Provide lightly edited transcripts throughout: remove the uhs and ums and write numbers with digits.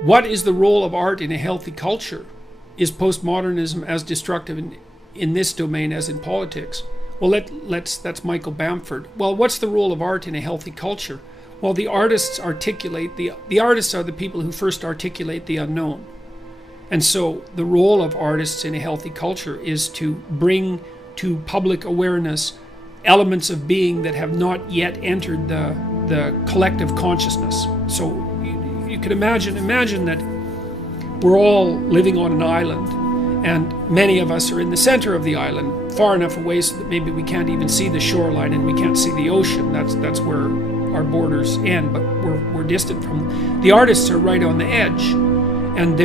What is the role of art in a healthy culture? Is postmodernism as destructive in this domain as in politics? Well, that's Michael Bamford. Well, what's the role of art in a healthy culture? Well, the artists articulate, the artists are the people who first articulate the unknown. And so the role of artists in a healthy culture is to bring to public awareness elements of being that have not yet entered the collective consciousness. So you could imagine that we're all living on an island, and many of us are in the center of the island, far enough away so that maybe we can't even see the shoreline and we can't see the ocean. That's where our borders end, but we're distant from them. The artists are right on the edge, and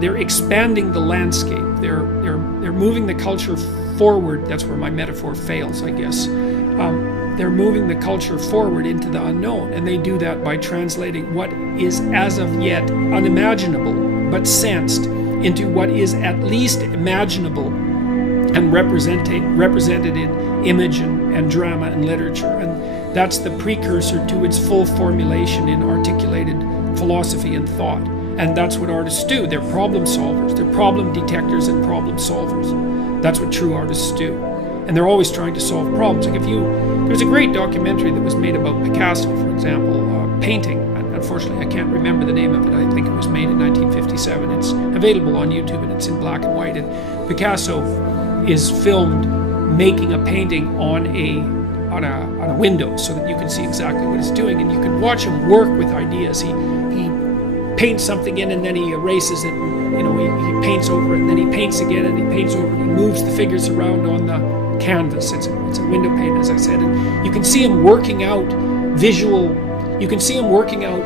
they're expanding the landscape. They're moving the culture forward. That's where my metaphor fails, I guess. They're moving the culture forward into the unknown, and they do that by translating what is as of yet unimaginable but sensed into what is at least imaginable and represented in image and drama and literature. And that's the precursor to its full formulation in articulated philosophy and thought. And that's what artists do. They're problem solvers. They're problem detectors and problem solvers. That's what true artists do. And they're always trying to solve problems. Like there's a great documentary that was made about Picasso, for example, painting. Unfortunately, I can't remember the name of it. I think it was made in 1957. It's available on YouTube, and it's in black and white. And Picasso is filmed making a painting on a window so that you can see exactly what he's doing, and you can watch him work with ideas. He paints something in, and then he erases it. He paints over it, and then he paints again, and he paints over it. And he moves the figures around on the canvas. It's a window pane, as I said, and you can see him working out you can see him working out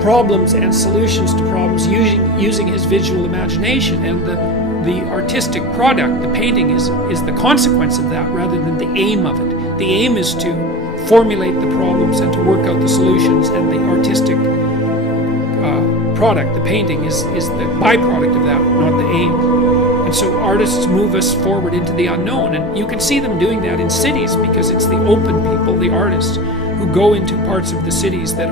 problems and solutions to problems using his visual imagination, and the artistic product, the painting, is the consequence of that rather than the aim of it. The aim is to formulate the problems and to work out the solutions, and the artistic product, the painting, is the byproduct of that, not the aim. And so artists move us forward into the unknown, and you can see them doing that in cities, because it's the open people, the artists, who go into parts of the cities that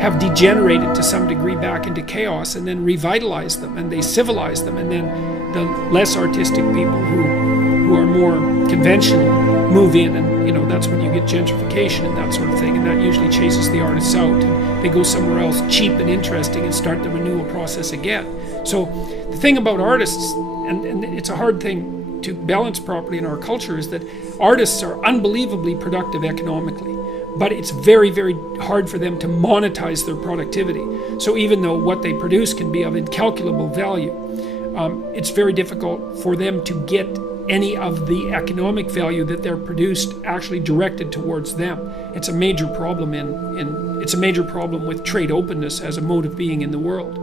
have degenerated to some degree back into chaos, and then revitalize them, and they civilize them, and then the less artistic people who are more conventional move in, and that's when you get gentrification and that sort of thing, and that usually chases the artists out, and they go somewhere else cheap and interesting and start the renewal process again. So the thing about artists, and it's a hard thing to balance properly in our culture, is that artists are unbelievably productive economically, but it's very, very hard for them to monetize their productivity. So even though what they produce can be of incalculable value, it's very difficult for them to get any of the economic value that they're produced actually directed towards them. It's a major problem it's a major problem with trade openness as a mode of being in the world.